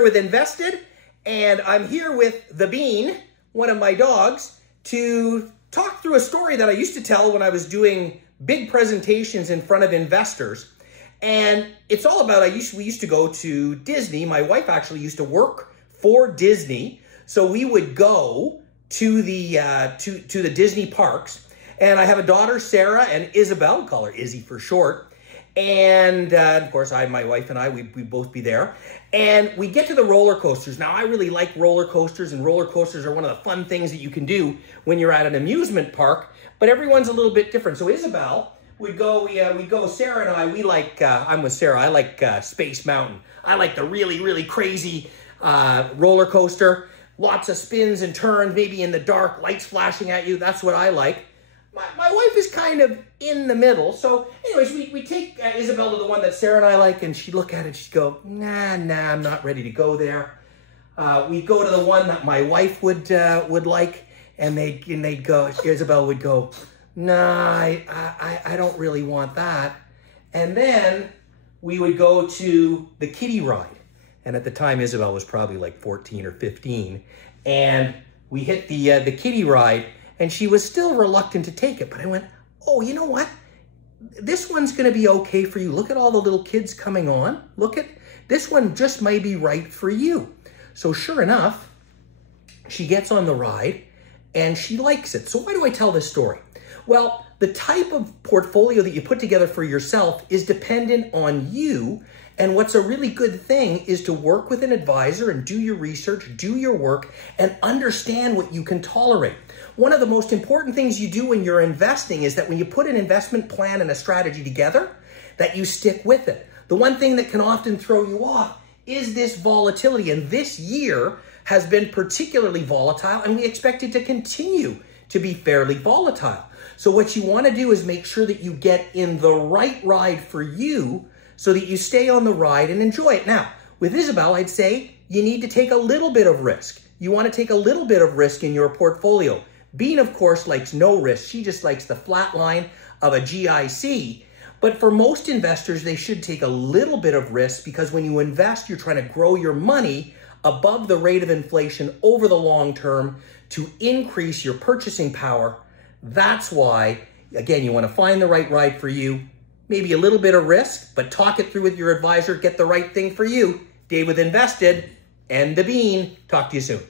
here with InvestED, and I'm here with the Bean, one of my dogs, to talk through a story that I used to tell when I was doing big presentations in front of investors. And it's all about, we used to go to Disney. My wife actually used to work for Disney. So we would go to the Disney parks. And I have a daughter, Sarah, and Isabel, call her Izzy for short. And of course, my wife and I, we'd both be there. And we get to the roller coasters. Now, I really like roller coasters, and roller coasters are one of the fun things that you can do when you're at an amusement park, but everyone's a little bit different. So Isabel would go, we go, Sarah and I, we like, I'm with Sarah, I like Space Mountain. I like the really, really crazy roller coaster. Lots of spins and turns, maybe in the dark, lights flashing at you. That's what I like. My wife is kind of in the middle. So anyways, we take Isabel to the one that Sarah and I like, and she'd look at it and she'd go, nah, I'm not ready to go there. We'd go to the one that my wife would like, and they'd go, Isabel would go, nah, I don't really want that. And then we would go to the kiddie ride. And at the time, Isabel was probably like 14 or 15. And we hit the kiddie ride, and she was still reluctant to take it. But I went, oh, you know what? This one's going to be okay for you. Look at all the little kids coming on. Look at this one, just might be right for you. So sure enough, she gets on the ride and she likes it. So why do I tell this story? Well, the type of portfolio that you put together for yourself is dependent on you. And what's a really good thing is to work with an advisor and do your research, do your work, and understand what you can tolerate. One of the most important things you do when you're investing is that when you put an investment plan and a strategy together, that you stick with it. The one thing that can often throw you off is this volatility. And this year has been particularly volatile, and we expect it to continue to be fairly volatile. So what you want to do is make sure that you get in the right ride for you, so that you stay on the ride and enjoy it. Now, with Isabel, I'd say you need to take a little bit of risk. You want to take a little bit of risk in your portfolio. Bean, of course, likes no risk. She just likes the flat line of a GIC. But for most investors, they should take a little bit of risk, because when you invest, you're trying to grow your money above the rate of inflation over the long term to increase your purchasing power. That's why, again, you want to find the right ride for you. Maybe a little bit of risk, but talk it through with your advisor, get the right thing for you. Dave with InvestED and the Bean. Talk to you soon.